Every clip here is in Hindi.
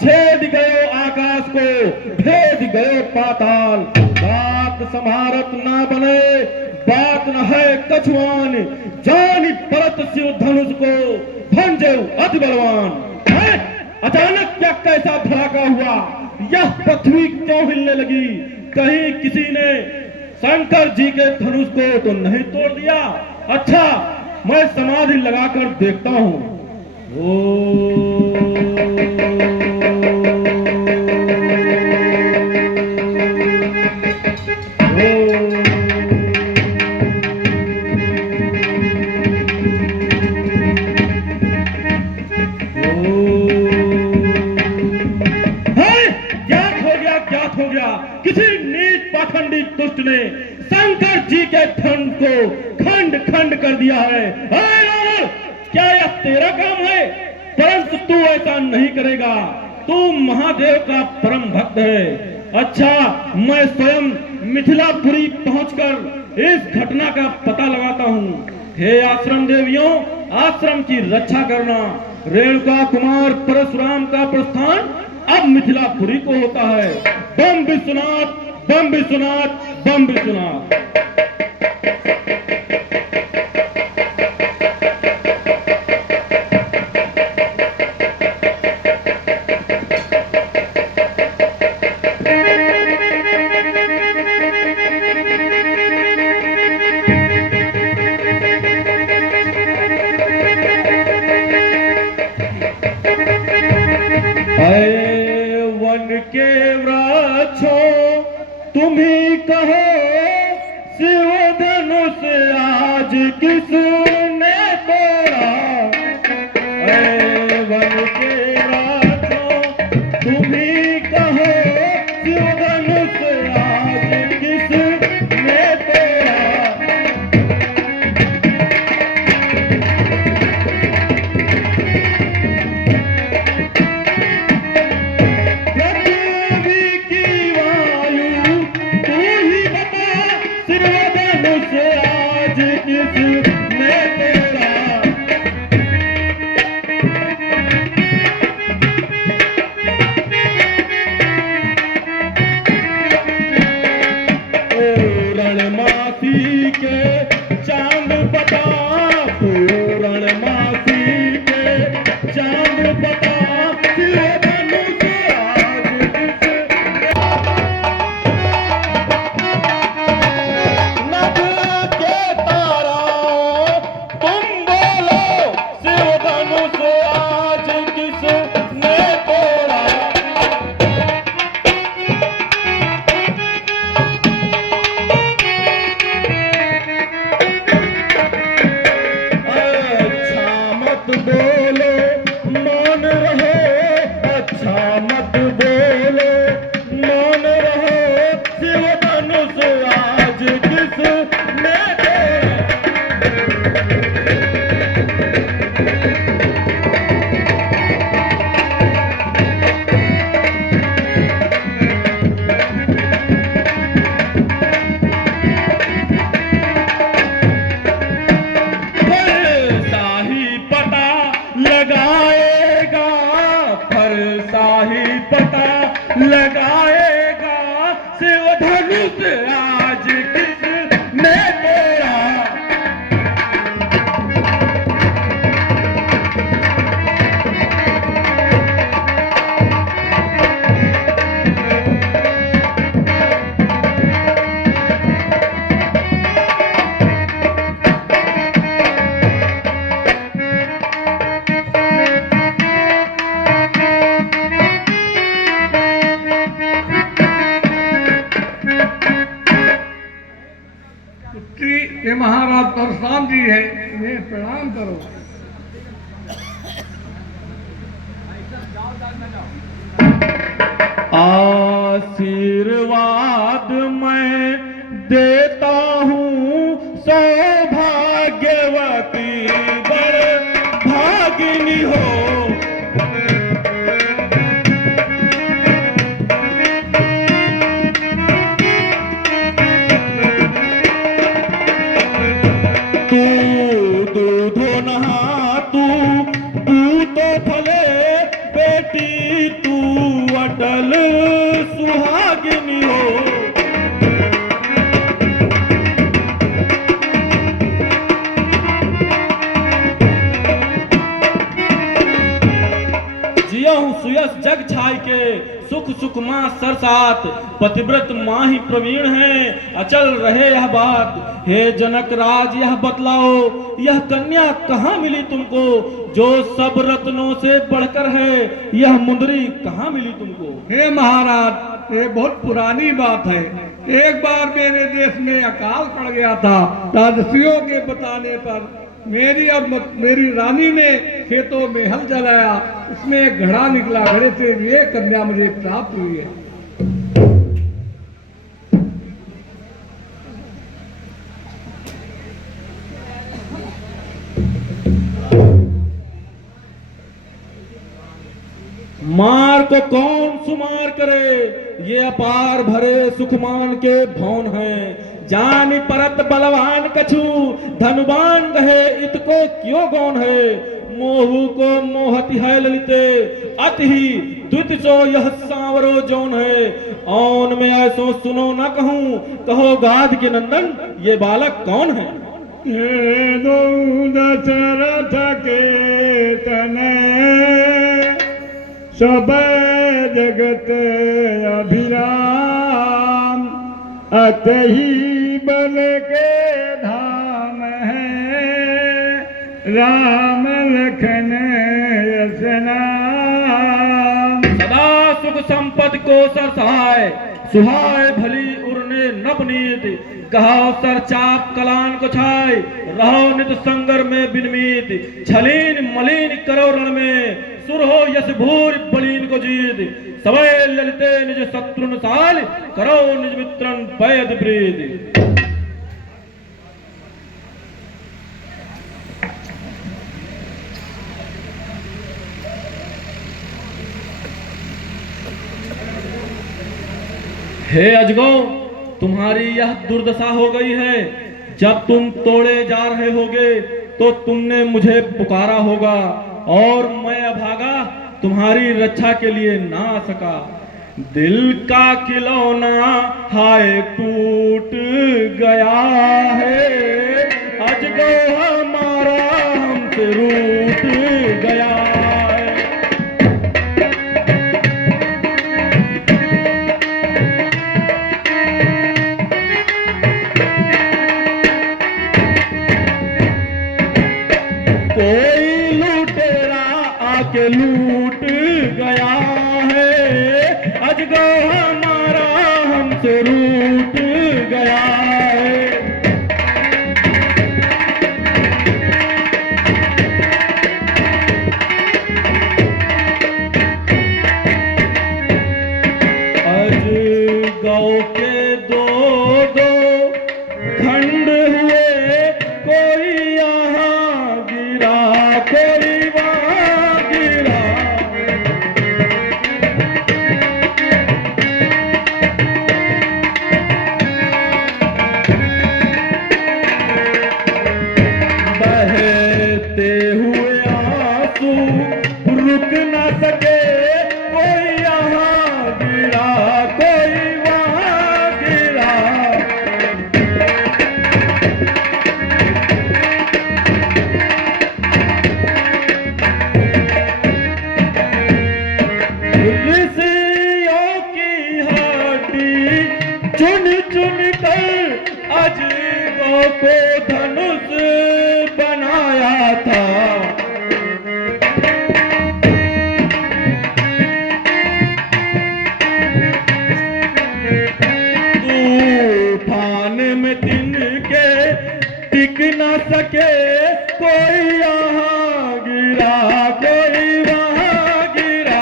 छेद गयो आकाश को, भेद गयो पाताल। बात समारत ना बने, बात न है कछुआन, जानी परत शिव धनुष को, भंजे अति बलवान। अचानक क्या कैसा धड़ाका हुआ, यह पृथ्वी क्यों हिलने लगी? कहीं किसी ने शंकर जी के धनुष को तो नहीं तोड़ दिया? अच्छा, मैं समाधि लगाकर देखता हूं। किसी नीच पाखंडी दुष्ट ने शंकर जी के धन को खंड खंड कर दिया है। क्या यह तेरा काम है? परंतु तू ऐसा नहीं करेगा, तू महादेव का परम भक्त है। अच्छा, मैं स्वयं मिथिलापुरी पहुंचकर इस घटना का पता लगाता हूँ। हे आश्रम देवियों, आश्रम की रक्षा करना। रेणुका कुमार परशुराम का प्रस्थान अब मिथिलापुरी को होता है। बम विश्वनाथ, बम विश्वनाथ, बम विश्वनाथ। के वृक्षों तुम्ही कहो, शिव धनुष आज किसने तोड़ा? वन के वृक्षों तुम्ही कहो, शिव धनुष आज किसने तोड़ा? रणमासी के चांद बता, रणमासी के चांद बता, ये महाराज परशुराम जी है, इन्हें प्रणाम करो। आशीर्वाद मैं देता हूँ सौभाग्यवती बड़ भागिनी हो। तू दूधो नहा तू तो फले बेटी तू अटल सुहागिनी हो। जिया हूँ सुयस जग छाई के सुख सुख माँ सरसात पतिव्रत माँ ही प्रवीण है अचल रहे यह बात। हे जनक राज यह बतलाओ यह कन्या कहाँ मिली तुमको जो सब रत्नों से बढ़कर है यह मुंदरी कहाँ मिली तुमको। हे महाराज ये बहुत पुरानी बात है। एक बार मेरे देश में अकाल पड़ गया था। राजसियों के बताने पर मेरी रानी ने खेतों में हल चलाया, उसमें एक घड़ा निकला, घड़े से ये कन्या मुझे प्राप्त हुई है। मार को कौन सुमार करे ये अपार भरे सुखमान के भवन हैं। जान परत बलवान कछु धनुबान गहे इतको क्यों गौन है। मोहू को मोहति है ललिते अति ही द्वित सो यह सांवरो जौन है। औन में ऐसो सुनो न कहूँ कहो गाध के नंदन ये बालक कौन है। दशरथ के तने सब जगत अभिराम अतही बल के धाम है राम लखन यश नाम। सदा सुख संपत्ति को सरसाय सुहाय भली उड़ने नवनीत कहाओ सर चाप कलान को छाय रहो नित संगर में बिनमीत। छलीन मलिन करो रण में सुर हो यश भूर बलीन को जीत। सवै ललिते निज शत्रुन साल करो निज मित्रन पैद प्रीत। हे अजगो तुम्हारी यह दुर्दशा हो गई है। जब तुम तोड़े जा रहे होगे तो तुमने मुझे पुकारा होगा और मैं अभागा तुम्हारी रक्षा के लिए ना आ सका। दिल का खिलौना हाय टूट गया है अजगो हमारा हमसे रूठ गया है। कोई लुटेरा आके लूट गया है अजगो हमारा हमसे रूठ गया है। अजगो के दो दो खंड हुए कोई यहाँ गिरा कोई वहाँ गिरा। बहते हुए आंसू रुक न सके कोई यहाँ गिरा कोई वहाँ गिरा। ऋषियों की हड्डी चुन चुन कर अजगो को धनुष बनाया था। तूफान में तिनके टिक न सके कोई यहाँ गिरा, कोई वहाँ गिरा।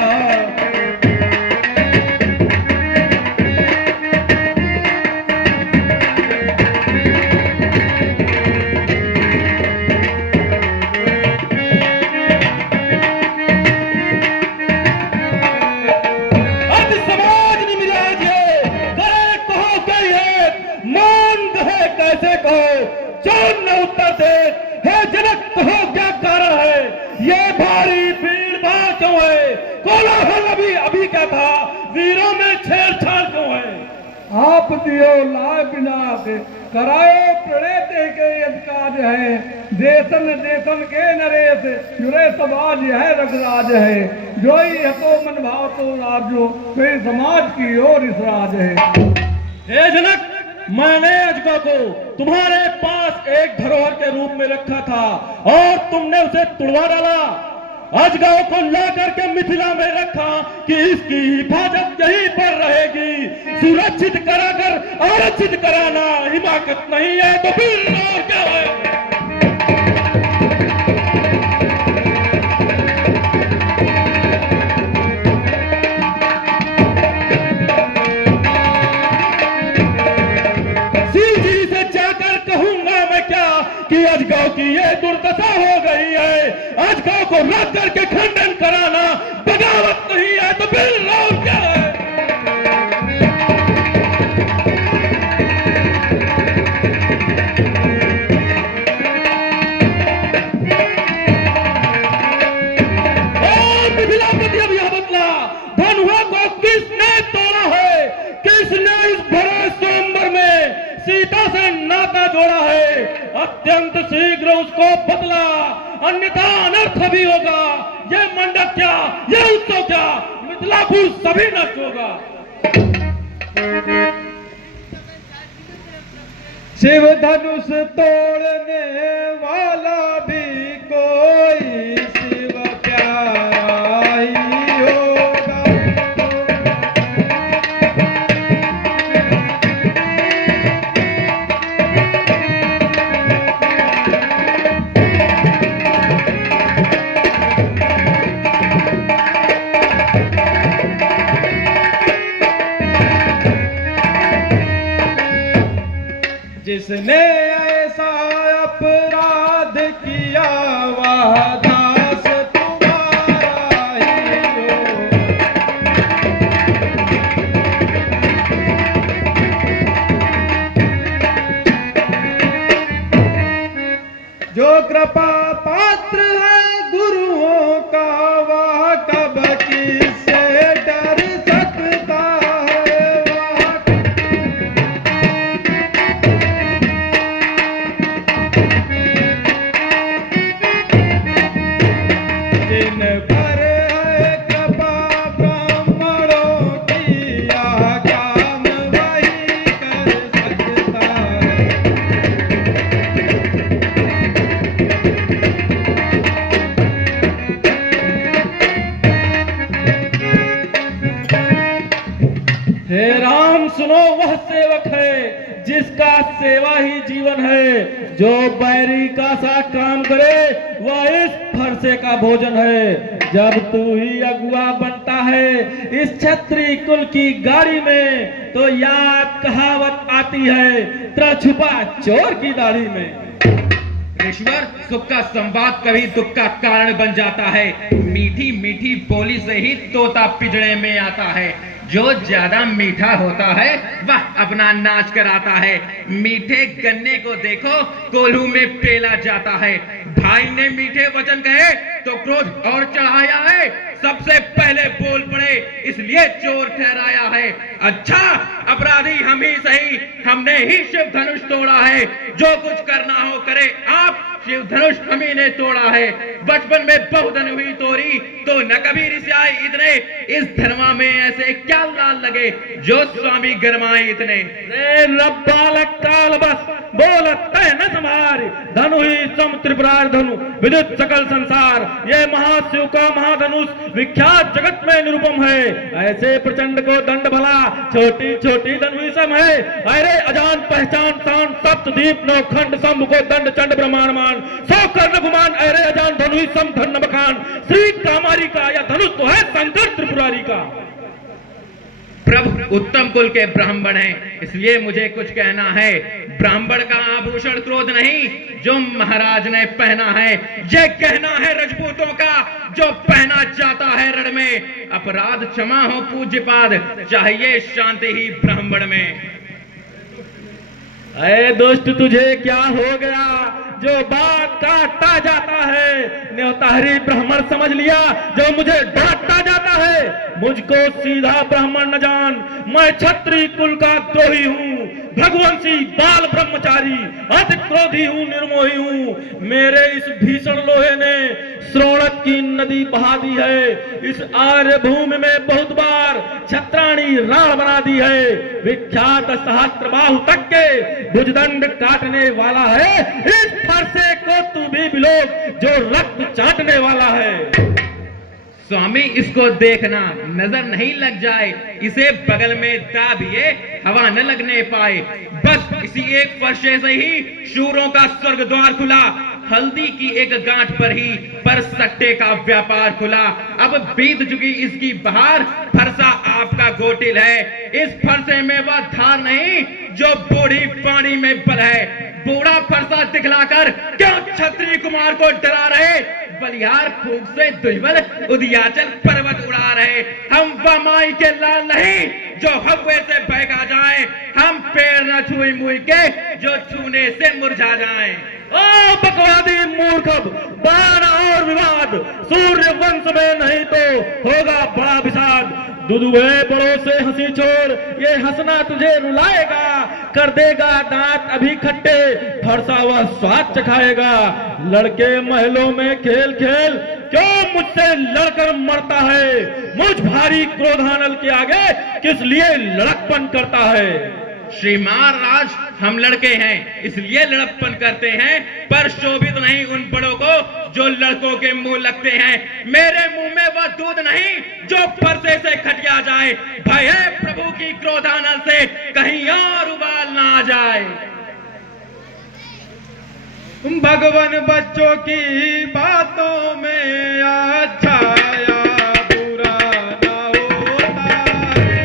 अब समाज ने मिजाज है, करे कहो कही है, मान कहे कैसे कहो, चौन न उत्तर दे, हे जनक कहो क्या कारण है, ये भारी भीड़ भाड़ क्यों है, कोलाहल अभी क्या था, वीरों में छेड़छाड़ क्यों है। आप दियो लाए बिना के करायो प्रणेत के यदकाज है, देशन देशन के नरेश जुरे समाज है रगराज है, जो ही हतो मन भाव तो राजो कोई समाज की ओर इस राज है। हे जनक, मैंने अजगा को तुम्हारे पास एक धरोहर के रूप में रखा था और तुमने उसे तुड़वा डाला। अजगाओं को ला करके मिथिला में रखा कि इसकी हिफाजत यहीं पर रहेगी, सुरक्षित कराकर आरक्षित कराना हिमाकत नहीं है तो फिर और क्या है। कि अजगांव की ये दुर्दशा हो गई है, अजगांव को रख करके खंडन कराना बगावत नहीं है तो फिर और क्या है। मिथिलापति अब यह बतला, धनुआ को किसने तोड़ा है, किसने इस भरे स्वयंवर में सीता से नाता जोड़ा है, अत्यंत शीघ्र उसको बदला, अन्यथा अनर्थ भी होगा। ये मंडप क्या, ये उत्सव क्या, मिथिलापुर सभी नष्ट होगा। शिव धनुष तोड़ने वाला भी कोई शिव प्यारा ही होगा। जिसने ऐसा अपराध किया वह दास तुम्हारा ही हो। जो कृपा पात्र है गुरुओं का वह कब किससे डर सकता है। दिन भर है कृपा ब्राह्मणों की, काम वही कर सकता है। हे राम, सुनो वह सेवक है जिसका सेवा ही जीवन है, जो बैरी का सा काम करे वह इस फरसे का भोजन है। जब तू ही अगुआ बनता है इस क्षत्रिय कुल की गाड़ी में, तो याद कहावत आती है, त्र छुपा चोर की दाढ़ी में। ईश्वर, सुख का संवाद कभी दुख का कारण बन जाता है। मीठी मीठी बोली से ही तोता पिंजड़े में आता है। जो ज्यादा मीठा होता है वह अपना नाच कराता है। मीठे गन्ने को देखो कोल्हू में पेला जाता है। भाई ने मीठे वचन कहे तो क्रोध और चढ़ाया है। सबसे पहले बोल पड़े इसलिए चोर ठहराया है। अच्छा, अपराधी हम ही सही, हमने ही शिव धनुष तोड़ा है। जो कुछ करना हो करे आप, शिव धनुष हम ही ने तोड़ा है। बचपन में बहुधन हुई तोरी तो न कभी रिसाई इतने, इस धर्मा में ऐसे क्या लाल लगे जो स्वामी गरमाए इतने। रे बालक काल बस बोलत है न समार, धनु ही सम त्रिपुरार धनु विद्युत सकल संसार। ये महाशिव का महाधनुष विख्यात जगत में निरुपम है, ऐसे प्रचंड को दंड भला छोटी छोटी धनु ही सम है। अरे अजान पहचान शान सप्तदीप नौ खंड शंभु को दंड चंड ब्रह्मांडमान सौ कर्ण गुमान। अरे अजान धनु ही सम धन बखान श्री कामारी का, या धनुष तो है शंकर त्रिपुरारी का। प्रभु उत्तम कुल के ब्राह्मण हैं, इसलिए मुझे कुछ कहना है। ब्राह्मण का आभूषण क्रोध नहीं जो महाराज ने पहना है, ये कहना है रजपूतों का जो पहना जाता है रण में। अपराध क्षमा हो पूज्यपाद, चाहिए शांति ही ब्राह्मण में। अरे दुष्ट तुझे क्या हो गया जो बात काटता जाता है, न्योताहरी ब्राह्मण समझ लिया जो मुझे डांटता जाता है। मुझको सीधा ब्राह्मण न जान, मैं क्षत्रिय कुल का द्रोही हूँ, भगवंशी बाल ब्रह्मचारी, अति क्रोधी हूँ, निर्मोही हूँ। मेरे इस भीषण लोहे ने श्रोणत की नदी बहा दी है, इस आर्य भूमि में बहुत बार छत्राणी राण बना दी है। विख्यात सहस्त्रबाहु तक के भुजदंड काटने वाला है, इस फरसे को तू भी बिलोक जो रक्त चाटने वाला है। स्वामी इसको देखना नजर नहीं लग जाए, इसे बगल में दाबिए हवा न लगने पाए। बस इसी एक फरसे से ही शूरों का स्वर्ग द्वार खुला, हल्दी की एक गांठ पर ही पर सट्टे का व्यापार खुला। अब बीत चुकी इसकी बहार, फरसा आपका गोटिल है। इस फरसे में वह धार नहीं जो बूढ़ी पानी में बल है। बूढ़ा फरसा दिखलाकर क्यों क्षत्रिय कुमार को डरा रहे, बलिहार फूंक से दुर्बल उदियाचल पर्वत उड़ा रहे। हम वामाई के लाल नहीं जो हवे से बहका जाए, हम पेड़ न छुई मुई के जो छूने से मुरझा जाएं। ओ बकवादी मूर्ख, बाण और विवाद सूर्य वंश में नहीं तो होगा बड़ा विषाद। दुदुभे बड़ों से हंसी छोड़, ये हंसना तुझे रुलाएगा, कर देगा दांत अभी खट्टे, फरसा वह स्वाद चखाएगा। लड़के महलों में खेल खेल क्यों मुझसे लड़कर मरता है, मुझ भारी क्रोधानल के आगे किस लिए लड़कपन करता है। श्रीमान राज, हम लड़के हैं इसलिए लड़प्पन करते हैं, पर शोभित नहीं उन बड़ों को जो लड़कों के मुंह लगते हैं। मेरे मुंह में वह दूध नहीं जो फरसे से खटिया जाए, भय है प्रभु की क्रोधानल से कहीं और उबाल ना आ जाए। भगवान बच्चों की बातों में अच्छा या बुरा ना होता है।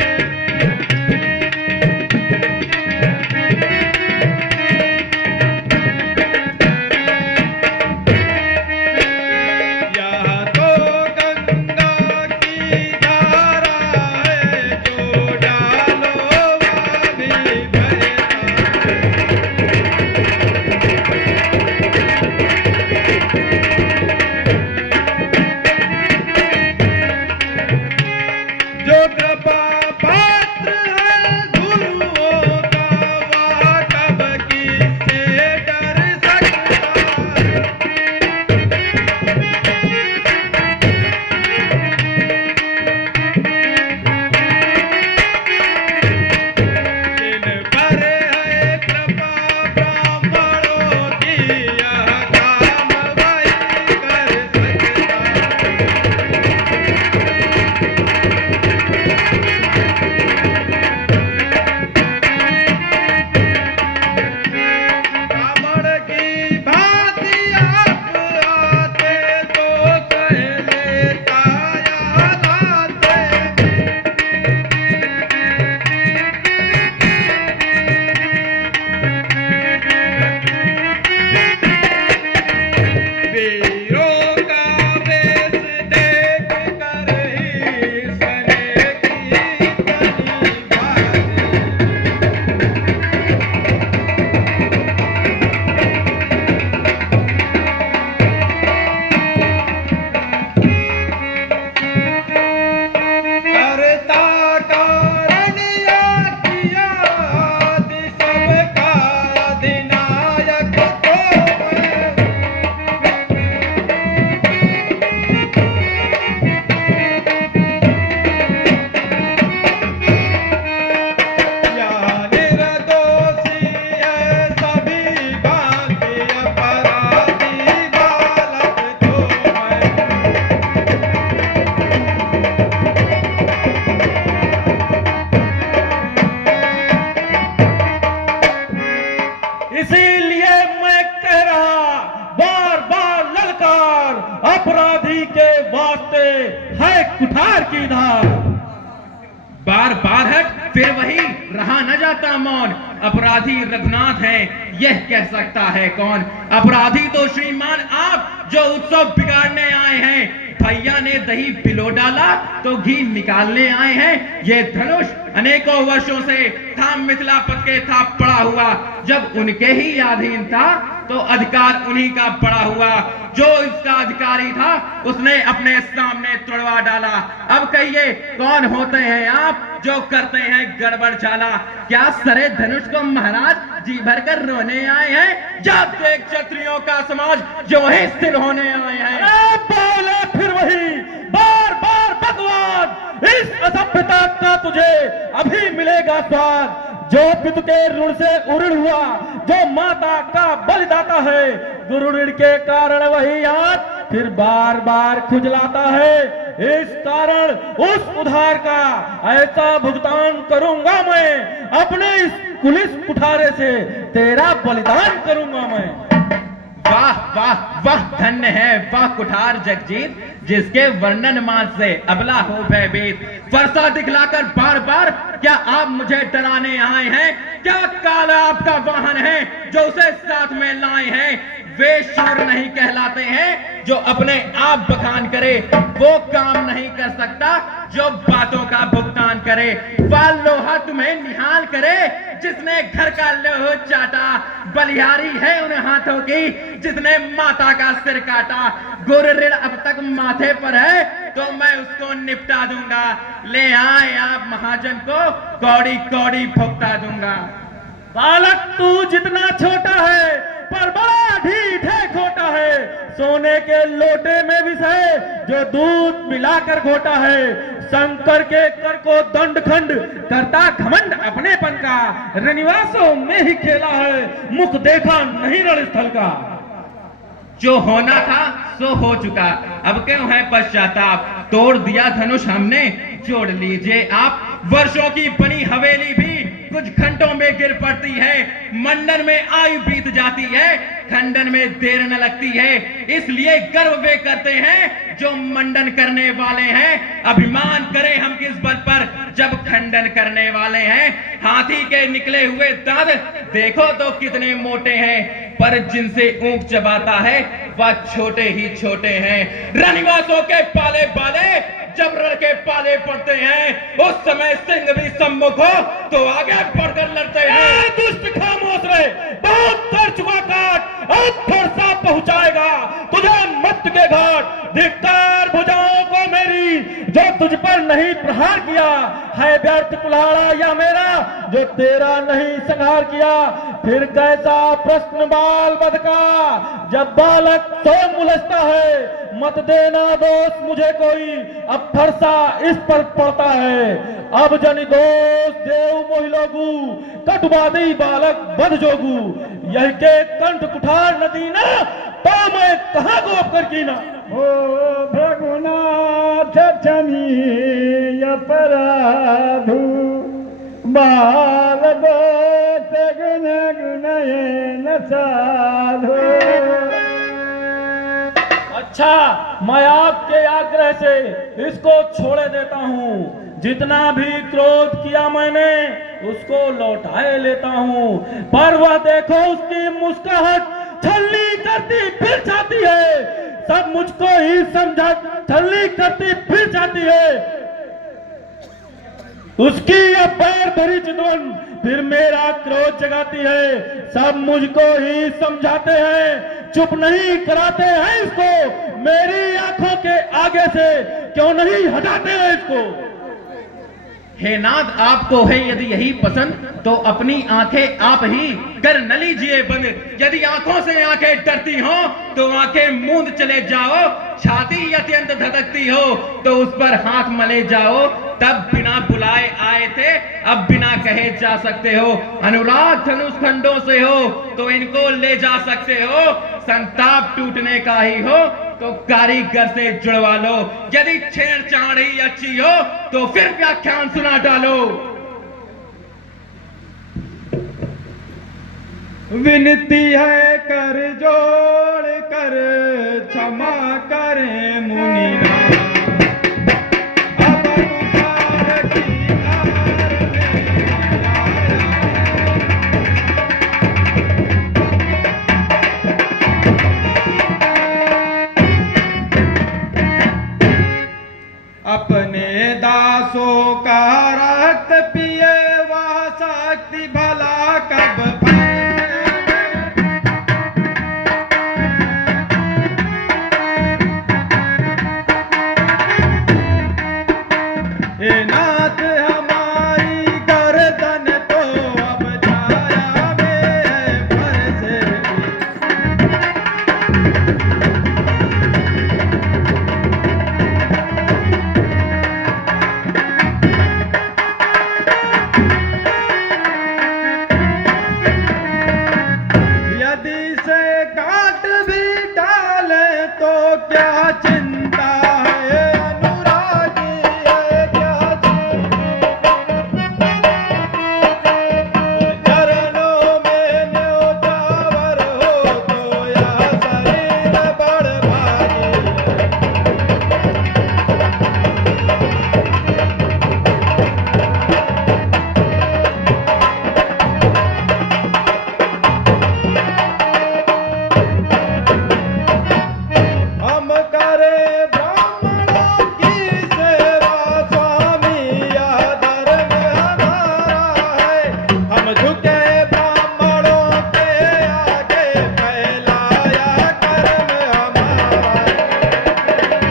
यह तो गंगा की धारा है जो डालो वह भी बहता है। कुठार की धार। बार बार हट, फिर वही रहा न जाता मौन। अपराधी रघुनाथ है, यह कह सकता है कौन? अपराधी तो श्रीमान आप, जो उत्सव बिगाड़ने आए हैं। भैया ने दही पिलो डाला तो घी निकालने आए हैं। ये धनुष अनेकों वर्षों से था मिथिलापत के था पड़ा हुआ। जब उनके ही अधीन था तो अधिकार उन्हीं का पड़ा हुआ। जो इसका अधिकारी था उसने अपने सामने तुड़वा डाला। अब कहिए कौन होते हैं आप जो करते हैं गड़बड़ चाला? क्या सरे धनुष को महाराज जी भर कर रोने आए हैं, या देख क्षत्रियों का समाज जो है स्थिर होने आए हैं? बोले फिर वही बार बार भगवान, इस असभ्यता का तुझे अभी मिलेगा स्वाद। जो पितु के ऋण से उऋण हुआ, जो माता का बलिदाता है, गुरु ऋण के कारण वही आज फिर बार बार खुजलाता है। इस कारण उस उधार का ऐसा भुगतान करूंगा मैं, अपने इस पुलिस कुठारे से तेरा बलिदान करूंगा मैं। वाह वाह वाह, धन्य है वाह कुठार जगजीत, जिसके वर्णन मान से अबला हो भयभीत। फरसा दिखलाकर बार बार क्या आप मुझे डराने आए हैं? क्या काला आपका वाहन है जो उसे साथ में लाए हैं? वे शूर नहीं कहलाते हैं जो अपने आप बखान करे। वो काम नहीं कर सकता जो बातों का भुगतान करे। वह लोहा तुम्हें निहाल करे जिसने घर का लोह चाटा। बलिहारी है उन हाथों की जिसने माता का सिर काटा। गुरु ऋण अब तक माथे पर है तो मैं उसको निपटा दूंगा। ले आए आप महाजन को कौड़ी कौड़ी भुगता दूंगा। बालक तू जितना छोटा है पर बड़ा ढीठ है खोटा है। सोने के लोटे में विष है जो दूध मिलाकर घोटा है। शंकर के कर को दंड खंड करता घमंड अपनेपन का। रनिवासों में ही खेला है, मुख देखा नहीं रणस्थल का। जो होना था सो हो चुका, अब क्यों है पश्चाताप? तोड़ दिया धनुष हमने, जोड़ लीजिए आप। वर्षों की बनी हवेली भी कुछ घंटों में गिर पड़ती है। मंडन में आयु बीत जाती है, खंडन में देर न लगती है। इसलिए गर्व वे करते हैं जो मंडन करने वाले हैं। अभिमान करें हम किस बल पर जब खंडन करने वाले हैं। हाथी के निकले हुए दांत देखो तो कितने मोटे हैं, पर जिनसे ऊंट चबाता है वह छोटे ही छोटे हैं। रनिवासों के पाले बाले जब रण के पाले पड़ते हैं, उस समय सिंह भी सम्मुख हो तो आगे बढ़कर लड़ते हैं। दुष्ट खामोश रहे, बहुत कर चुका काट, अब फरसा पहुंचाएगा तुझे मत के घाट। धिक्कार भुजाओं को मेरी जो तुझ पर नहीं प्रहार किया है। व्यर्थ कुल्हाड़ा या मेरा जो तेरा नहीं संहार किया। फिर कैसा प्रश्न बाल बध का जब बालक तो मुलझता है। मत देना दोष मुझे कोई, अब फरसा इस पर पड़ता है। अब जन दोष देव मोहिलोगु, कटुबादी बालक बध जोगु। यह के कंठ कुठार नदी ना, तो मैं कहाँ गोप कर की ना। ओ भगुनाथ क्षमी अपराधु, बाल दोष गुण गुणयन साधु। अच्छा, मैं आपके आग्रह से इसको छोड़े देता हूँ। जितना भी क्रोध किया मैंने उसको लौटाए लेता हूँ। पर वह देखो उसकी मुस्कुराहट छल्ली करती फिर जाती है। सब मुझको ही समझा छल्ली करती फिर जाती है। उसकी यह पैर भरी चितवन फिर मेरा क्रोध जगाती है। सब मुझको ही समझाते हैं, चुप नहीं कराते हैं इसको। मेरी आंखों के आगे से क्यों नहीं हटाते हैं इसको। हे नाथ, आपको है यदि यही पसंद तो अपनी आंखें आप ही कर न लीजिए बंद। यदि आंखों से आंखें डरती हो तो आंखें मूंद चले जाओ। छाती अत्यंत धधकती हो तो उस पर हाथ मले जाओ। तब बिना बुलाए आए थे, अब बिना कहे जा सकते हो। अनुराग धनुष खंडों से हो तो इनको ले जा सकते हो। संताप टूटने का ही हो तो कारीगर से जुड़वा लो। यदि छेड़छाड़ ही अच्छी हो तो फिर व्याख्यान सुना डालो। विनती है कर जोड़ कर क्षमा करें मुनिराज। काट भी डाले तो क्या चिंता है अनुरागी है क्या चरणों में न्योछावर हो तो यह शरीर बड़ भारी हम करे ब्राह्मणों की सेवा स्वामी यह धर्म हमारा है हम झुके ब्राह्मणों के आगे फैलाया कर्म हमारा है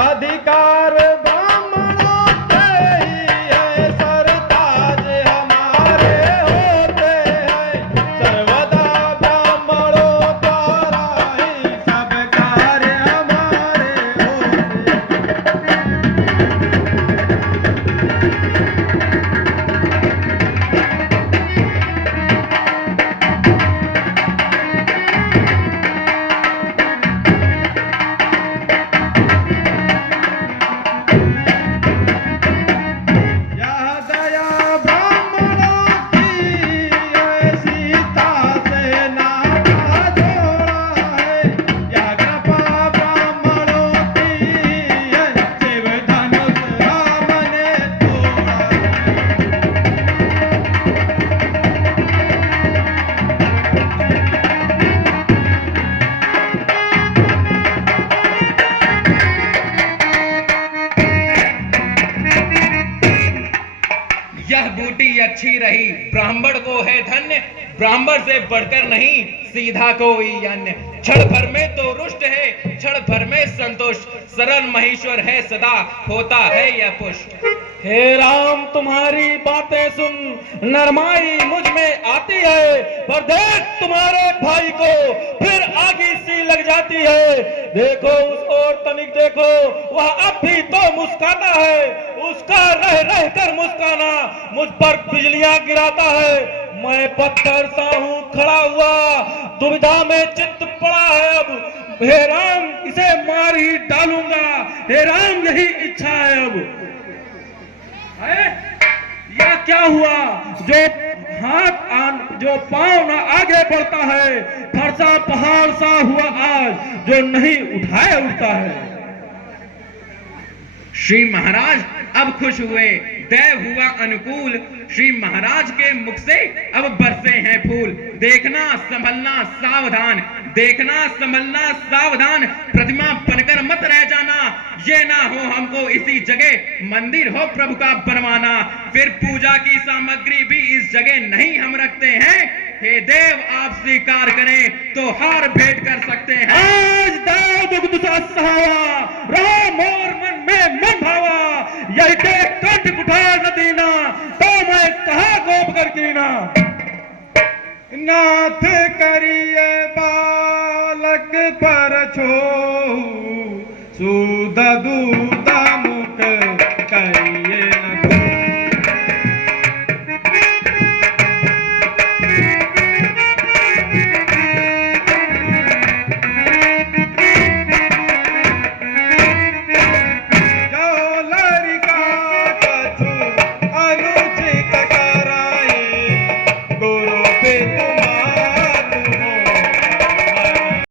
अधिकार ब्राह्मणों के ही है सरताज हमारे होते हैं सर्वदा ब्राह्मणों द्वारा ही सब कार्य हमारे होते हैं यह दया ब्राह्मणों की ऐसी से नाता जोड़ा है यह कृपा ब्राह्मणों की है शिव धनुष राम ने तोड़ा है यह बूटी अच्छी रही ब्राह्मण को है धन्य ब्राह्मण से बढ़कर नहीं सीधा कोई अन्य क्षण भर में तो रुष्ट है क्षण भर में संतुष्ट सरल महेश्वर है सदा होता है यह पुष्ट हे राम तुम्हारी बातें सुन नरमाई मुझ में आती है पर देख तुम्हारे भाई को फिर आगी सी लग जाती है देखो उस ओर तनिक देखो वह अब भी तो मुस्काता है उसका रह रह कर मुस्काना मुझ पर बिजलियां गिराता है मैं पत्थर सा हूँ खड़ा हुआ दुविधा में चित्त पड़ा है अब हे राम इसे मार ही डालूंगा हे राम यही इच्छा है अब है? यह क्या हुआ जो पांव ना आगे बढ़ता है फरसा पहाड़ सा हुआ आज जो नहीं उठाए उठता है श्री महाराज अब खुश हुए दैव हुआ अनुकूल श्री महाराज के मुख से अब बरसे हैं फूल देखना संभलना सावधान देखना संभलना सावधान प्रतिमा बनकर मत रह जाना ये ना हो हमको इसी जगह मंदिर हो प्रभु का बनवाना फिर पूजा की सामग्री भी इस जगह नहीं हम रखते हैं हे देव आप स्वीकार करें तो हार भेंट कर सकते हैं आज दाव दुग्ध सा सहावा रहो मोर मन में मन भावा यही के कंठ कुठार न दीना तो मैं कहा गोप कर गिरना नाथ करिए बालक पर छो सूद दूध